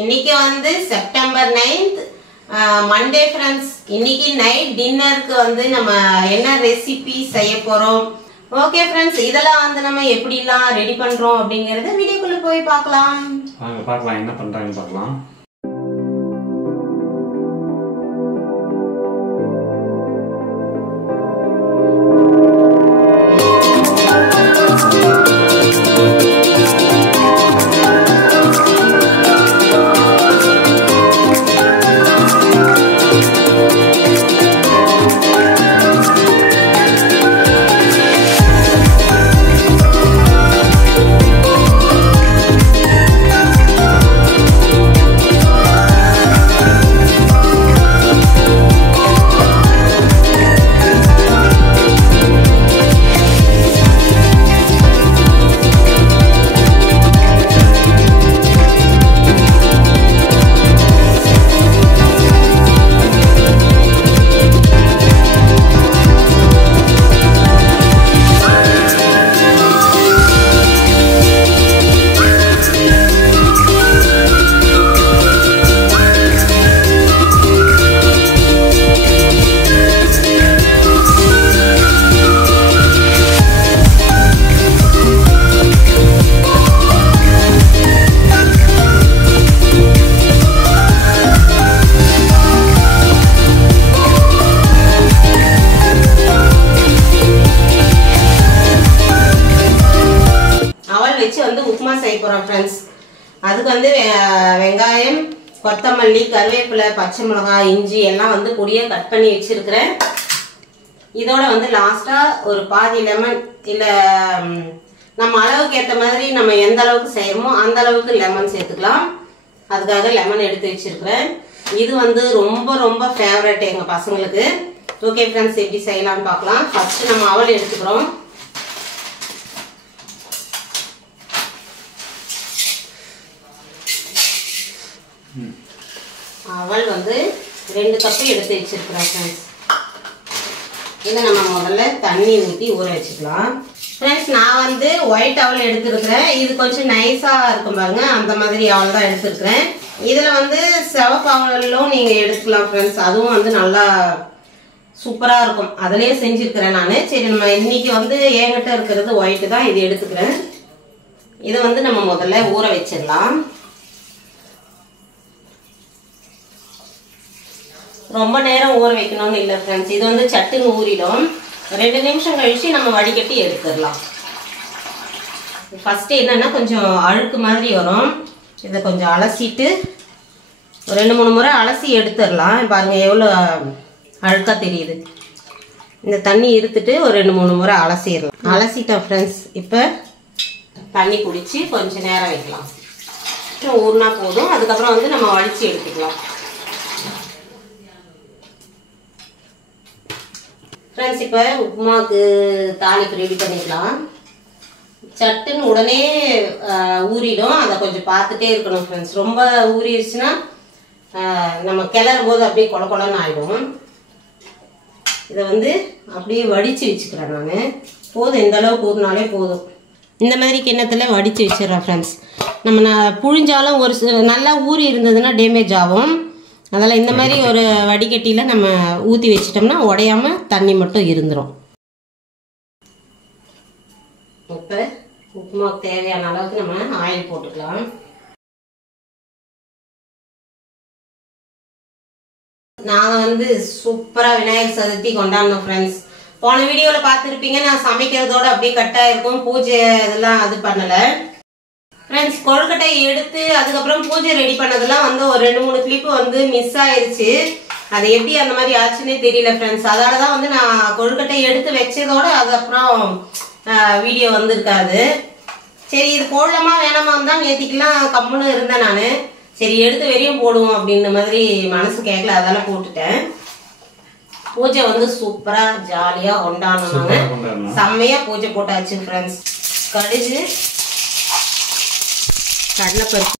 இன்னைக்கு வந்து September 9th Monday friends. இன்னைக்கு நைட் டின்னருக்கு வந்து நம்ம என்ன ரெசிபி செய்ய போறோம். ஓகே ஃப்ரெண்ட்ஸ், இதெல்லாம் வந்து நம்ம எப்படிலாம் ரெடி பண்றோம் அப்படிங்கறத வீடியோக்குள்ள போய் பார்க்கலாம். வாங்க பார்க்கலாம் என்ன பண்றாங்கன்னு பார்க்கலாம். உப்புமா செய்ய போறோம் ஃப்ரெண்ட்ஸ். அதுக்கு வந்து வெங்காயம், கொத்தமல்லி, கருவேப்பிலை, பச்சை மிளகாய், இஞ்சி எல்லாம் வந்து பொடியா கட் பண்ணி வச்சிருக்கிறேன். இதோட வந்து லாஸ்டா ஒரு பாதி லெமன், இல்ல நம்ம அளவுக்கு ஏற்ற மாதிரி நம்ம எந்த அளவுக்கு செய்யறோமோ அந்த அளவுக்கு லெமன் சேர்த்துக்கலாம். அதுக்காக லெமன் எடுத்து வச்சிருக்கிறேன். இது வந்து ரொம்ப ரொம்ப ஃபேவரட் எங்க பசங்களுக்கு. ஓகே ஃப்ரெண்ட்ஸ், எப்படி செய்யலாம்னு பார்க்கலாம். ஃபர்ஸ்ட் நம்ம அவல் எடுத்துக்கிறோம். அவல் வந்து 2 கப்பு எடுத்து வச்சிருக்கிறேன் ஃப்ரெண்ட்ஸ். இதை நம்ம முதல்ல தண்ணி ஊற்றி ஊற வச்சுக்கலாம் ஃப்ரெண்ட்ஸ். நான் வந்து ஒயிட் அவல் எடுத்துருக்கிறேன். இது கொஞ்சம் நைஸாக இருக்கும் பாருங்க, அந்த மாதிரி அவல் தான் எடுத்துருக்கிறேன். இதில் வந்து சிவப்பு அவலும் நீங்கள் எடுத்துக்கலாம் ஃப்ரெண்ட்ஸ். அதுவும் வந்து நல்லா சூப்பராக இருக்கும். அதுலேயே செஞ்சுருக்கிறேன் நான். சரி, நம்ம இன்னைக்கு வந்து என்கிட்ட இருக்கிறது ஒயிட்டு தான், இது எடுத்துக்கிறேன். இதை வந்து நம்ம முதல்ல ஊற வச்சிடலாம். ரொம்ப நேரம் ஊற வைக்கணும்னு இல்லை ஃப்ரெண்ட்ஸ். இது வந்து சட்டுன்னு ஊறிடும். 2 நிமிஷம் கழிச்சு நம்ம வடிகட்டி எடுத்துடலாம். ஃபர்ஸ்ட் என்னன்னா கொஞ்சம் அழுக்கு மாதிரி வரும். இதை கொஞ்சம் அலசிட்டு 2-3 முறை அலசி எடுத்துடலாம். பாருங்க எவ்வளோ அழுக்கா தெரியுது. இந்த தண்ணி இருத்துட்டு ஒரு 2-3 முறை அலசிடலாம். அலசிட்டோம் ஃப்ரெண்ட்ஸ். இப்போ தண்ணி குடிச்சு கொஞ்சம் நேரம் வைக்கலாம். ஊறினா போதும். அதுக்கப்புறம் வந்து நம்ம வடிச்சு எடுத்துக்கலாம் ஃப்ரெண்ட்ஸ். இப்போ உப்புமாவுக்கு தாளிப்பு ரெடி பண்ணிக்கலாம். சட்டுன்னு உடனே ஊறிடும். அதை கொஞ்சம் பார்த்துட்டே இருக்கணும் ஃப்ரெண்ட்ஸ். ரொம்ப ஊறிடுச்சுன்னா நம்ம கிளறும் போது அப்படியே கொல கொலன்னு ஆகிடும். இதை வந்து அப்படியே வடித்து வச்சுக்கிறேன் நான். போதும், இந்த அளவுக்கு ஊறினாலே போதும். இந்த மாதிரி கிண்ணத்தில் வடித்து வச்சிடறேன் ஃப்ரெண்ட்ஸ். நம்ம புழிஞ்சாலும் ஒரு நல்லா ஊறி இருந்ததுன்னா டேமேஜ் ஆகும். அதனால் இந்த மாதிரி ஒரு வடிகட்டியில் நம்ம ஊற்றி வச்சிட்டோம்னா உடையாமல் தண்ணி மட்டும் இருந்துடும். இப்போ உப்புமாவுக்கு தேவையான அளவுக்கு நம்ம ஆயில் போட்டுக்கலாம். நாங்கள் வந்து சூப்பராக விநாயகர் சதுர்த்தி கொண்டாடணும் ஃப்ரெண்ட்ஸ். போன வீடியோவில் பார்த்துருப்பீங்க, நான் சமைக்கிறதோட அப்படியே கட்டாயிருக்கும். பூஜை இதெல்லாம் அது பண்ணலை ஃப்ரெண்ட்ஸ். கொழுக்கட்டை எடுத்து அதுக்கப்புறம் பூஜை ரெடி பண்ணதெல்லாம் வந்து ஒரு 2-3 கிளிப்பு வந்து மிஸ் ஆயிடுச்சு. அது எப்படி அந்த மாதிரி ஆச்சுன்னே தெரியல ஃப்ரெண்ட்ஸ். அதனால தான் வந்து நான் கொழுக்கட்டை எடுத்து வச்சதோட அதுக்கப்புறம் வீடியோ வந்திருக்காது. சரி, இது போடலாமா வேணாமான்னு தான் நேற்றுக்கெல்லாம் கம்முன்னு இருந்தேன் நான். சரி, எடுத்து வெளியும் போடுவோம் அப்படின்ற மாதிரி மனசு கேட்கல, அதெல்லாம் போட்டுட்டேன். பூஜை வந்து சூப்பராக ஜாலியாக கொண்டாடணும். செம்மையாக பூஜை போட்டாச்சு ஃப்ரெண்ட்ஸ். கடுகு, கடலைப்பருப்பு,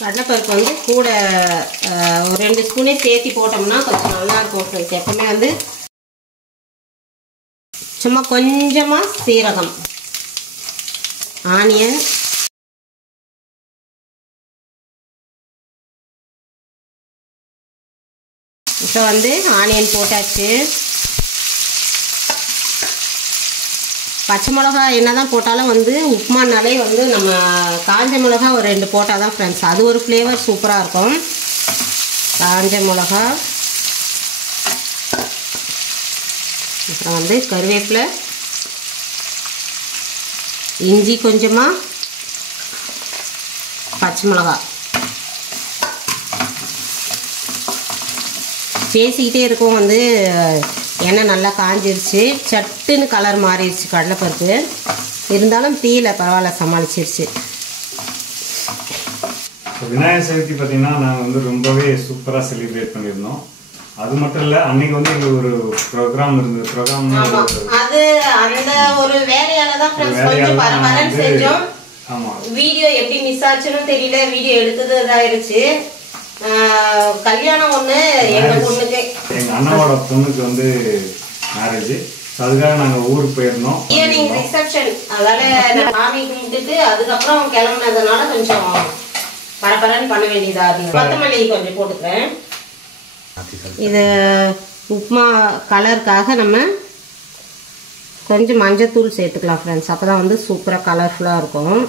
கடலைப்பருப்பு வந்து கூட ஒரு 2 ஸ்பூனே சேர்த்தி போட்டோம்னா கொஞ்சம் நல்லா இருக்கும் ஃப்ரெண்ட்ஸ். எப்பவுமே வந்து சும்மா கொஞ்சமாக சீரகம், ஆனியன், இப்போ வந்து ஆனியன் போட்டாச்சு. பச்சை மிளகா என்னதான் போட்டாலும் வந்து உப்புமானாலே வந்து நம்ம காஞ்ச மிளகா ஒரு 2 போட்டால் தான் ஃப்ரெண்ட்ஸ் அது ஒரு ஃப்ளேவர் சூப்பராக இருக்கும். காஞ்ச மிளகா, அப்புறம் வந்து கருவேப்பிலை, இஞ்சி கொஞ்சமாக, பச்சை மிளகா. பேசிக்கிட்டே இருக்கும் வந்து எண்ணெய் நல்லா காஞ்சிருச்சு. சட்டுன்னு கலர் மாறிடுச்சு கடலைப்பருப்பு. இருந்தாலும் தீயில பரவாயில்ல சமாளிச்சிருச்சு. விநாயகர் சதுர்த்தி பார்த்தீங்கன்னா நாங்கள் வந்து ரொம்பவே சூப்பராக செலிப்ரேட் பண்ணியிருந்தோம். அது மட்டும் இல்லை, அன்னைக்கு வந்து எங்களுக்கு ஒரு ப்ரோக்ராம் இருந்தது. அது அந்த ஒரு வேலையால தான் கொஞ்சம் பரபரன்னு செஞ்சோம். வீடியோ எப்படி மிஸ் ஆச்சுன்னு தெரியல. வீடியோ எடுத்தது இதாயிருச்சு. கல்யாணம் ஒண்ணு எங்க பொண்ணுக்கு, எங்க அண்ணாவோட பொண்ணுக்கு வந்து மேரேஜ். அதுக்காக நாங்க ஊருக்கு போயிருந்தோம். Evening reception. அதனால சாமி கும்பிட்டுட்டு அதுக்கப்புறம் கிளம்புனதுனால கொஞ்சம் பரபரன்னு பண்ண வேண்டியதா இருந்தது. கொத்தமல்லி கொஞ்சம் போட்டுக்கிறேன். இது உப்புமா கலருக்காக நம்ம கொஞ்சம் மஞ்சத்தூள் சேர்த்துக்கலாம் ஃப்ரெண்ட்ஸ். அப்பதான் வந்து சூப்பராக கலர்ஃபுல்லாக இருக்கும்.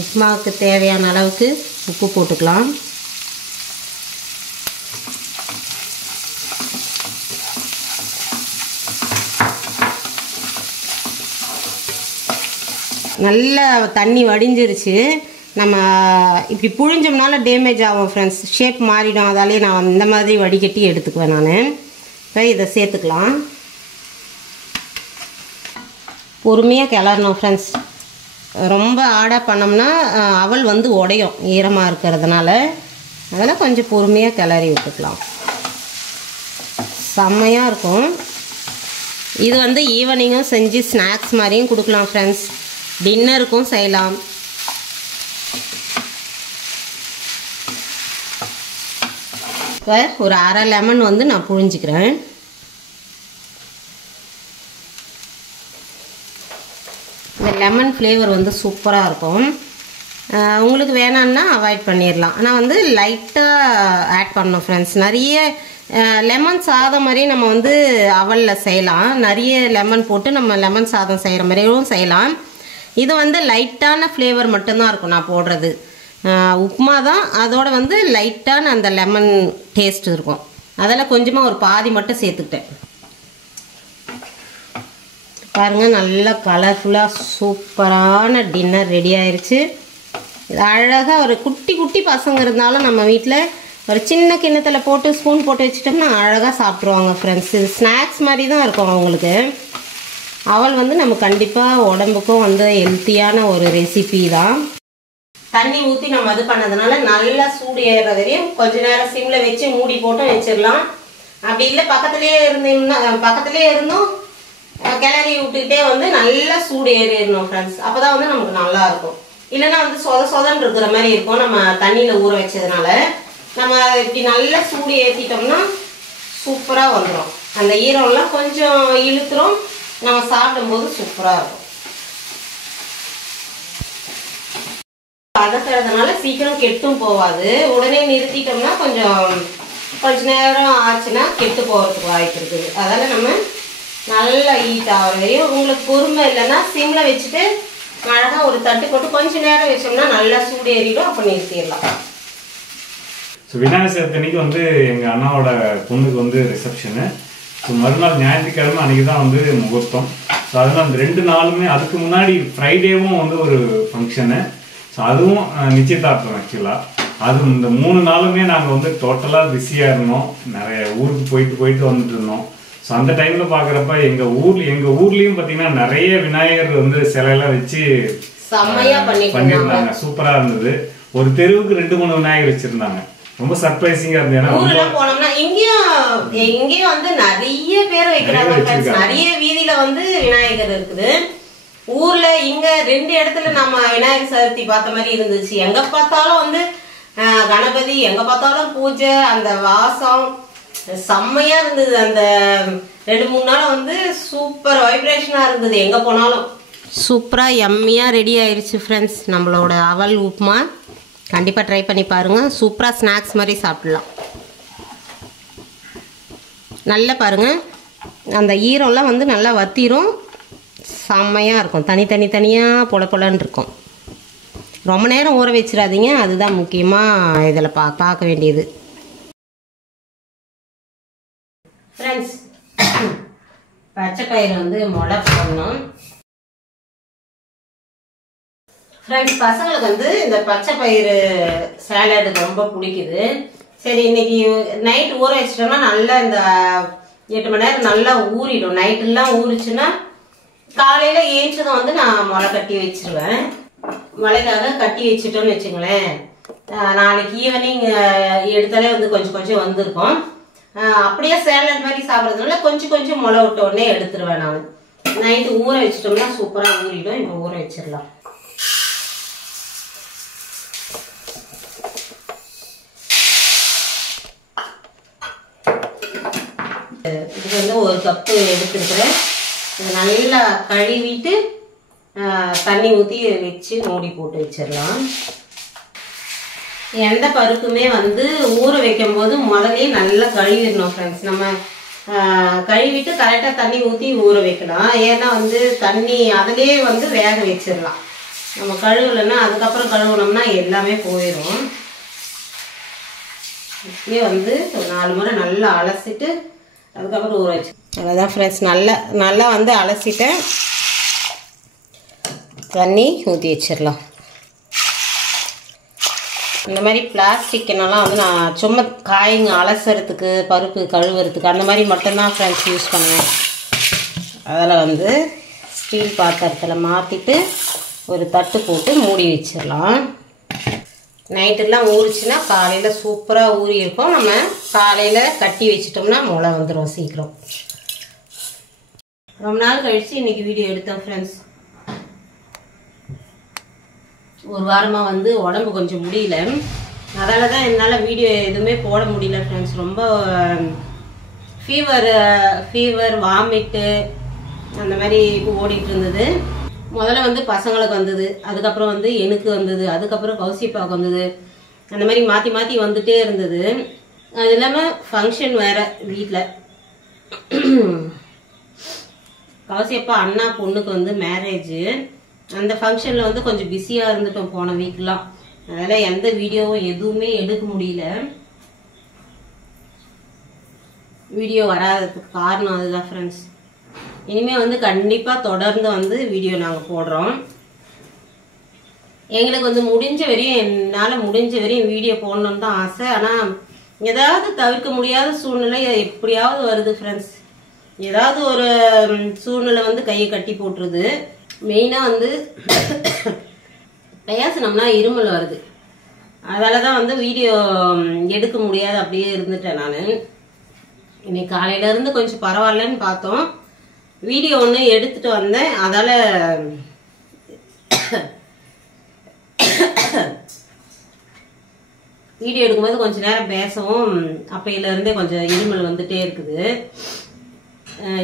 உப்புமாவுக்கு தேவையான அளவுக்கு உப்பு போட்டுக்கலாம். நல்லா தண்ணி வடிஞ்சிருச்சு. நம்ம இப்படி புழிஞ்சோம்னால டேமேஜ் ஆகும் ஃப்ரெண்ட்ஸ், ஷேப் மாறிடும். அதாலே நான் இந்த மாதிரி வடிகட்டி எடுத்துக்குவேன் நான். இப்போ இதை சேர்த்துக்கலாம். பொறுமையாக கிளறணும் ஃப்ரெண்ட்ஸ். ரொம்ப ஆடாக பண்ணோம்னா அவல் வந்து உடையும் ஈரமாக இருக்கிறதுனால. அதெல்லாம் கொஞ்சம் பொறுமையாக கிளறி விட்டுக்கலாம். செம்மையாக இருக்கும். இது வந்து ஈவினிங்கும் செஞ்சு ஸ்நாக்ஸ் மாதிரியும் கொடுக்கலாம் ஃப்ரெண்ட்ஸ். டின்னருக்கும் செய்யலாம். இப்போ ஒரு அரை லெமன் வந்து நான் புழிஞ்சிக்கிறேன். இந்த லெமன் ஃப்ளேவர் வந்து சூப்பராக இருக்கும். உங்களுக்கு வேணான்னா அவாய்ட் பண்ணிடலாம். ஆனால் வந்து லைட்டாக ஆட் பண்ணணும் ஃப்ரெண்ட்ஸ். நிறைய லெமன் சாதம் மாதிரி நம்ம வந்து அவலில் செய்யலாம். நிறைய லெமன் போட்டு நம்ம லெமன் சாதம் செய்கிற மாதிரியும் செய்யலாம். இது வந்து லைட்டான ஃப்ளேவர் மட்டும்தான் இருக்கும் நான் போடுறது. உப்புமா தான், அதோட வந்து லைட்டான அந்த லெமன் டேஸ்ட் இருக்கும். அதெல்லாம் கொஞ்சமாக ஒரு பாதி மட்டும் சேர்த்துக்கிட்டேன். பாருங்கள், நல்லா கலர்ஃபுல்லாக சூப்பரான டின்னர் ரெடி ஆயிடுச்சு. இது அழகாக ஒரு குட்டி குட்டி பசங்க இருந்தாலும் நம்ம வீட்டில் ஒரு சின்ன கிண்ணத்தில் போட்டு ஸ்பூன் போட்டு வச்சுட்டோம்னா அழகாக சாப்பிட்ருவாங்க ஃப்ரெண்ட்ஸ். இது ஸ்நாக்ஸ் மாதிரி தான் இருக்கும் அவங்களுக்கு. அவல் வந்து நம்ம கண்டிப்பாக உடம்புக்கும் வந்து ஹெல்த்தியான ஒரு ரெசிபி தான். தண்ணி ஊற்றி நம்ம இது பண்ணதுனால நல்லா சூடு ஏறுற வரையும் கொஞ்ச நேரம் சிம்மில் வச்சு மூடி போட்டு வச்சிடலாம். அப்படி இல்லை பக்கத்துலேயே இருந்தும் கிளறி விட்டுக்கிட்டே வந்து நல்லா சூடு ஏறிடணும் ஃப்ரெண்ட்ஸ். அப்போ தான் வந்து நமக்கு நல்லா இருக்கும். இல்லைன்னா வந்து சொதன்னு இருக்கிற மாதிரி இருக்கும் நம்ம தண்ணியில் ஊற வச்சதுனால. நம்ம இப்படி நல்லா சூடு ஏற்றிட்டோம்னா சூப்பராக வந்துடும். அந்த ஈரம்லாம் கொஞ்சம் இழுத்துரும். நம்ம சாப்பிடும்போது சூப்பராக இருக்கும். பதக்கிறதுனால சீக்கிரம் கெட்டும் போகாது. உடனே நிறுத்திட்டோம்னா கொஞ்ச நேரம் ஆச்சுன்னா கெட்டு போகிறதுக்கு வாய்ப்பு இருக்குது. அதனால் நம்ம நல்லா ஹீட் ஆகிற வரையும், உங்களுக்கு பொறுமை இல்லைன்னா சிம்மில் வச்சுட்டு அழகாக ஒரு தட்டு போட்டு கொஞ்சம் நேரம் வச்சோம்னா நல்லா சூடு ஏறிடும். அப்போ நிறுத்திடலாம். ஸோ விநாயகர் சதுர்த்தி அன்னைக்கு வந்து எங்கள் அண்ணாவோட பொண்ணுக்கு வந்து ரிசப்ஷனு. ஸோ மறுநாள் ஞாயிற்றுக்கிழமை அன்றைக்கி தான் வந்து முகூர்த்தம். ஸோ அதனால் அந்த 2 நாளுமே, அதுக்கு முன்னாடி ஃப்ரைடேவும் வந்து ஒரு ஃபங்க்ஷனு. ஸோ அதுவும் நிச்சயதார்த்தம் ஆக்சுவலாக. அது இந்த 3 நாளுமே நாங்கள் வந்து டோட்டலாக பிஸியாக இருந்தோம். நிறைய ஊருக்கு போயிட்டு வந்துட்டு இருந்தோம். ஸோ அந்த டைமில் பார்க்குறப்ப எங்கள் ஊர்லேயும் பார்த்தீங்கன்னா நிறைய விநாயகர் வந்து சிலையெல்லாம் வச்சு பண்ணியிருந்தாங்க. சூப்பராக இருந்தது. ஒரு தெருவுக்கு 2-3 விநாயகர் வச்சுருந்தாங்க. ரொம்ப சர்ப்ரைசிங்கா இருந்தது. ஊர்லாம் போனோம்னா இங்கேயும் வந்து நிறைய பேர் வைக்கிறாங்க. நிறைய வீதியில வந்து விநாயகர் இருக்குது. ஊர்ல இங்க 2 இடத்துல நம்ம விநாயகர் சதுர்த்தி பார்த்த மாதிரி இருந்துச்சு. எங்க பார்த்தாலும் வந்து கணபதி, எங்க பார்த்தாலும் பூஜை, அந்த வாசம் செம்மையா இருந்தது. அந்த 2-3 நாள் வந்து சூப்பர் வைப்ரேஷனா இருந்தது. எங்க போனாலும் சூப்பரா எம்மியா ரெடி ஆயிருச்சு ஃப்ரெண்ட்ஸ். நம்மளோட அவல் உப்புமா கண்டிப்பா ட்ரை பண்ணி பாருங்க. சூப்பரா ஸ்நாக்ஸ் மாதிரி சாப்பிடலாம். நல்லா பாருங்க, அந்த ஈரம்லாம் வந்து நல்லா வத்திரும். செம்மையாக இருக்கும். தனியாக பொலன்னு இருக்கும். ரொம்ப நேரம் ஊற வச்சிடாதீங்க, அதுதான் முக்கியமாக இதில் பார்க்க வேண்டியது. ஃப்ரெண்ட்ஸ், பச்சை பயிறு வந்து முளை போடணும். ஃப்ரெண்ட்ஸ், பசங்களுக்கு வந்து இந்த பச்சை பயிறு சாலட் ரொம்ப பிடிக்குது. சரி, இன்னைக்கு நைட் ஊற வச்சிட்டோம்னா நல்லா இந்த 8 மணி நேரம் நல்லா ஊறிடும். நைட்டெல்லாம் ஊறிச்சுன்னா காலையில் ஏஞ்சதும் வந்து நான் முளை கட்டி வச்சிருவேன். முளைக்காக கட்டி வச்சுட்டோன்னு வச்சுங்களேன், நாளைக்கு ஈவினிங் எடுத்தாலே வந்து கொஞ்சம் வந்திருக்கும். அப்படியே சேலட் மாதிரி சாப்பிட்றதுனால கொஞ்சம் முளை விட்ட உடனே எடுத்துருவேன். நான் நைட்டு ஊற வச்சிட்டோம்னா சூப்பராக ஊறிடும். இப்போ ஊற வச்சிடலாம். இது வந்து 1 கப்பு எடுத்துருக்கிறேன். இது நல்லா கழுவிட்டு தண்ணி ஊற்றி வச்சு மூடி போட்டு வச்சிடலாம். எந்த பருப்புமே வந்து ஊற வைக்கும் போது முதலே நல்லா கழுவிடணும் ஃப்ரெண்ட்ஸ். நம்ம கழுவிட்டு கரெக்டாக தண்ணி ஊற்றி ஊற வைக்கலாம். ஏன்னா வந்து தண்ணி அதிலே வந்து வேக வச்சிடலாம். நம்ம கழுவலைன்னா அதுக்கப்புறம் கழுவுனோம்னா எல்லாமே போயிடும். இப்படியே வந்து 4 முறை நல்லா அலசிட்டு அதுக்கப்புறம் ஊற வச்சு அவ்வளோதான் ஃப்ரெண்ட்ஸ். நல்லா வந்து அலசிட்டேன். தண்ணி ஊற்றி வச்சிடலாம். இந்த மாதிரி பிளாஸ்டிக் கிண்ணெல்லாம் வந்து நான் சும்மா காய்ங்க அலசுறதுக்கு பருப்பு கழுவுறதுக்கு அந்த மாதிரி மட்டும்தான் ஃப்ரெண்ட்ஸ் யூஸ் பண்ணுவேன். அதில் வந்து ஸ்டீல் பாத்திரத்தில் மாற்றிட்டு ஒரு தட்டு போட்டு மூடி வச்சிடலாம். நைட்டெல்லாம் ஊறிச்சுன்னா காலையில் சூப்பராக ஊறி இருக்கும். நம்ம காலையில் கட்டி வச்சிட்டோம்னா முளை வந்துடும் சீக்கிரம். ரொம்ப நாள் கழிச்சு இன்னைக்கு வீடியோ எடுத்தேன் ஃப்ரெண்ட்ஸ். ஒரு வாரமாக வந்து உடம்பு கொஞ்சம் முடியல, அதனால தான் என்னால் வீடியோ எதுவுமே போட முடியல ஃப்ரெண்ட்ஸ். ரொம்ப ஃபீவர் வாமிட்டு அந்த மாதிரி ஓடிட்டு இருந்தது. முதல்ல வந்து பசங்களுக்கு வந்தது, அதுக்கப்புறம் வந்து எனக்கு வந்தது, அதுக்கப்புறம் கௌசிப்பாவுக்கு வந்தது. அந்த மாதிரி மாற்றி வந்துட்டே இருந்தது. அது இல்லாமல் ஃபங்க்ஷன் வேறு வீட்டில். கௌசியப்பா அண்ணா பொண்ணுக்கு வந்து மேரேஜ். அந்த ஃபங்க்ஷனில் வந்து கொஞ்சம் பிஸியாக இருந்துட்டோம் போன வீக்கெலாம். அதனால் எந்த வீடியோவும் எதுவுமே எடுக்க முடியல. வீடியோ வராததுக்கு காரணம் அதுதான் ஃப்ரெண்ட்ஸ். இனிமேல் வந்து கண்டிப்பாக தொடர்ந்து வந்து வீடியோ நாங்கள் போடுறோம். எங்களுக்கு வந்து என்னால் முடிஞ்ச வரையும் வீடியோ போடணுன்னு தான் ஆசை. ஆனால் ஏதாவது தவிர்க்க முடியாத சூழ்நிலை எப்படியாவது வருது ஃப்ரெண்ட்ஸ். ஏதாவது ஒரு சூழ்நிலை வந்து கையை கட்டி போட்டுருது. மெயினாக வந்து பேசினோம்னா இருமல் வருது. அதனால தான் வந்து வீடியோ எடுக்க முடியாது, அப்படியே இருந்துட்டேன் நான். இன்னைக்கு காலையிலேருந்து கொஞ்சம் பரவாயில்லன்னு பார்த்தோம். வீடியோ ஒன்று எடுத்துட்டு வந்தேன். அதால் வீடியோ எடுக்கும்போது கொஞ்சம் நேரம் பேசவும் அப்பையிலேருந்தே கொஞ்சம் இருமல் வந்துட்டே இருக்குது.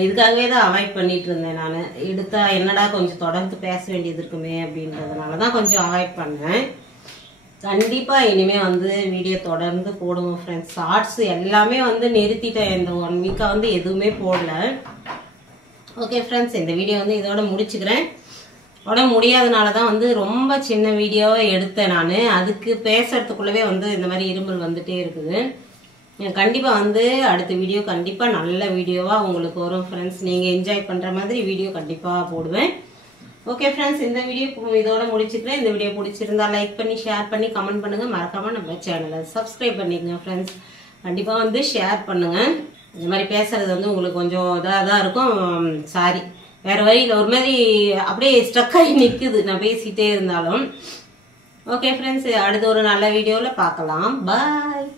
இதுக்காகவே தான் அவாய்ட் பண்ணிட்டு இருந்தேன் நான். எடுத்தா என்னடா கொஞ்சம் தொடர்ந்து பேச வேண்டியது இருக்குமே அப்படின்றதுனால தான் கொஞ்சம் அவாய்ட் பண்ணேன். கண்டிப்பாக இனிமேல் வந்து வீடியோ தொடர்ந்து போடுவோம் ஃப்ரெண்ட்ஸ். ஷார்ட்ஸ் எல்லாமே வந்து நிறுத்திட்டேன். இந்த 1 வீக்காக வந்து எதுவுமே போடல. ஓகே ஃப்ரெண்ட்ஸ், இந்த வீடியோ வந்து இதோட முடிச்சுக்கிறேன். உடம்பு முடியாதனால தான் வந்து ரொம்ப சின்ன வீடியோவை எடுத்தேன் நான். அதுக்கு பேசுறதுக்குள்ளவே வந்து இந்த மாதிரி இருமல் வந்துட்டே இருக்குது. கண்டிப்பாக வந்து அடுத்த வீடியோ கண்டிப்பாக நல்ல வீடியோவாக உங்களுக்கு வரும் ஃப்ரெண்ட்ஸ். நீங்கள் என்ஜாய் பண்ணுற மாதிரி வீடியோ கண்டிப்பாக போடுவேன். ஓகே ஃப்ரெண்ட்ஸ், இந்த வீடியோ இதோட முடிச்சுக்கிறேன். இந்த வீடியோ பிடிச்சிருந்தா லைக் பண்ணி ஷேர் பண்ணி கமெண்ட் பண்ணுங்கள். மறக்காமல் நம்ம சேனலை சப்ஸ்கிரைப் பண்ணிக்கங்க ஃப்ரெண்ட்ஸ். கண்டிப்பாக வந்து ஷேர் பண்ணுங்கள். இந்த மாதிரி பேசுறது வந்து உங்களுக்கு கொஞ்சம் இதாக தான் இருக்கும். சாரி, வேறு வழியில் ஒரு மாதிரி அப்படியே ஸ்ட்ரக் ஆகி நிற்குது நான் பேசிகிட்டே இருந்தாலும். ஓகே ஃப்ரெண்ட்ஸ், அடுத்த ஒரு நல்ல வீடியோவில் பார்க்கலாம். பாய்.